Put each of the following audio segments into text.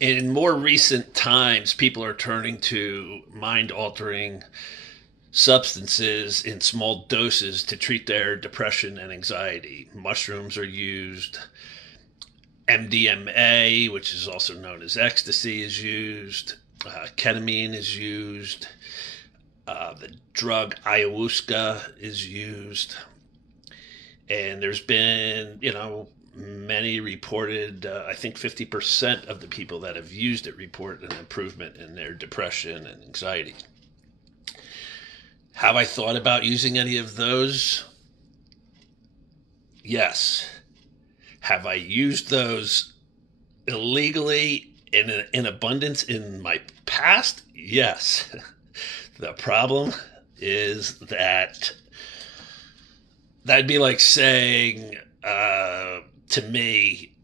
In more recent times, people are turning to mind altering substances in small doses to treat their depression and anxiety. Mushrooms are used, MDMA, which is also known as ecstasy, is used, ketamine is used, the drug ayahuasca is used. And there's been, many reported, I think 50% of the people that have used it report an improvement in their depression and anxiety. Have I thought about using any of those? Yes. Have I used those illegally in abundance in my past? Yes. The problem is that that'd be like saying to me,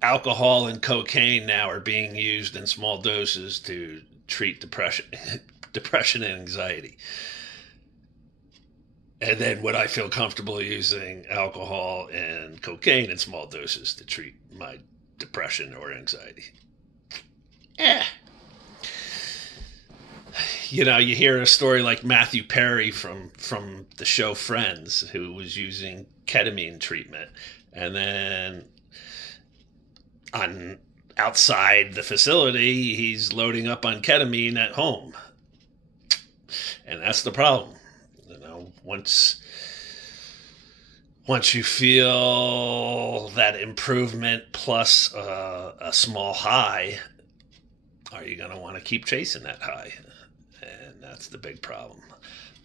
alcohol and cocaine now are being used in small doses to treat depression and anxiety. And then would I feel comfortable using alcohol and cocaine in small doses to treat my depression or anxiety? Eh. You hear a story like Matthew Perry from the show Friends, who was using ketamine treatment, and then on outside the facility, he's loading up on ketamine at home, and that's the problem. Once you feel that improvement plus a small high, are you going to want to keep chasing that high? And that's the big problem.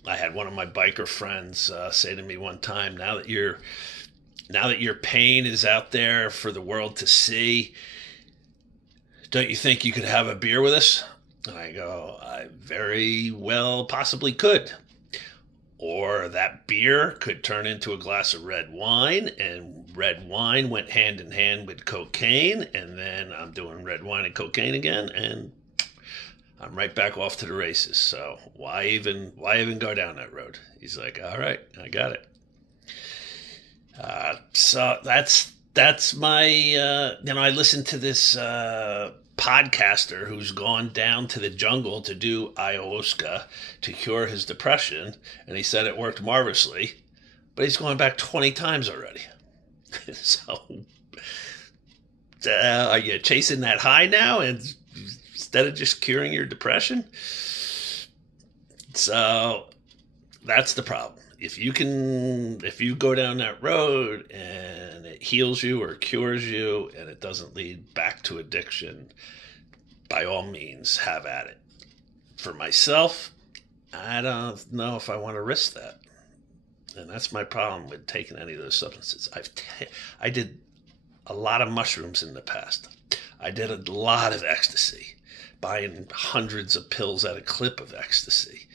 I had one of my biker friends say to me one time, now that your pain is out there for the world to see, don't you think you could have a beer with us? And I go, I very well possibly could. Or that beer could turn into a glass of red wine, and red wine went hand in hand with cocaine, and then I'm doing red wine and cocaine again, and I'm right back off to the races. So why even go down that road? He's like, all right, I got it. So that's my, I listened to this podcaster who's gone down to the jungle to do ayahuasca to cure his depression, and he said it worked marvelously, but he's gone back 20 times already. So are you chasing that high now instead of just curing your depression? So that's the problem. If you go down that road and it heals you or cures you and it doesn't lead back to addiction, by all means, have at it. For myself, I don't know if I want to risk that. And that's my problem with taking any of those substances. I did a lot of mushrooms in the past. I did a lot of ecstasy, buying hundreds of pills at a clip of ecstasy.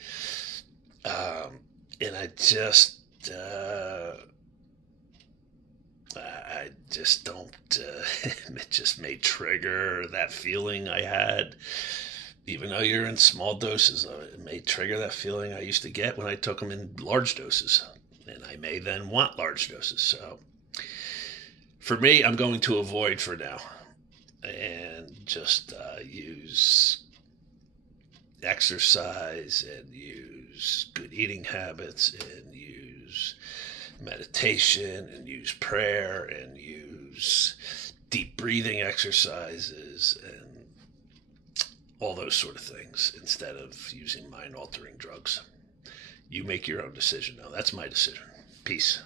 And I just don't, it just may trigger that feeling I had. Even though you're in small doses of it, it may trigger that feeling I used to get when I took them in large doses. And I may then want large doses. So for me, I'm going to avoid for now and just use exercise and use good eating habits and use meditation and use prayer and use deep breathing exercises and all those sort of things instead of using mind-altering drugs. You make your own decision now. That's my decision. Peace.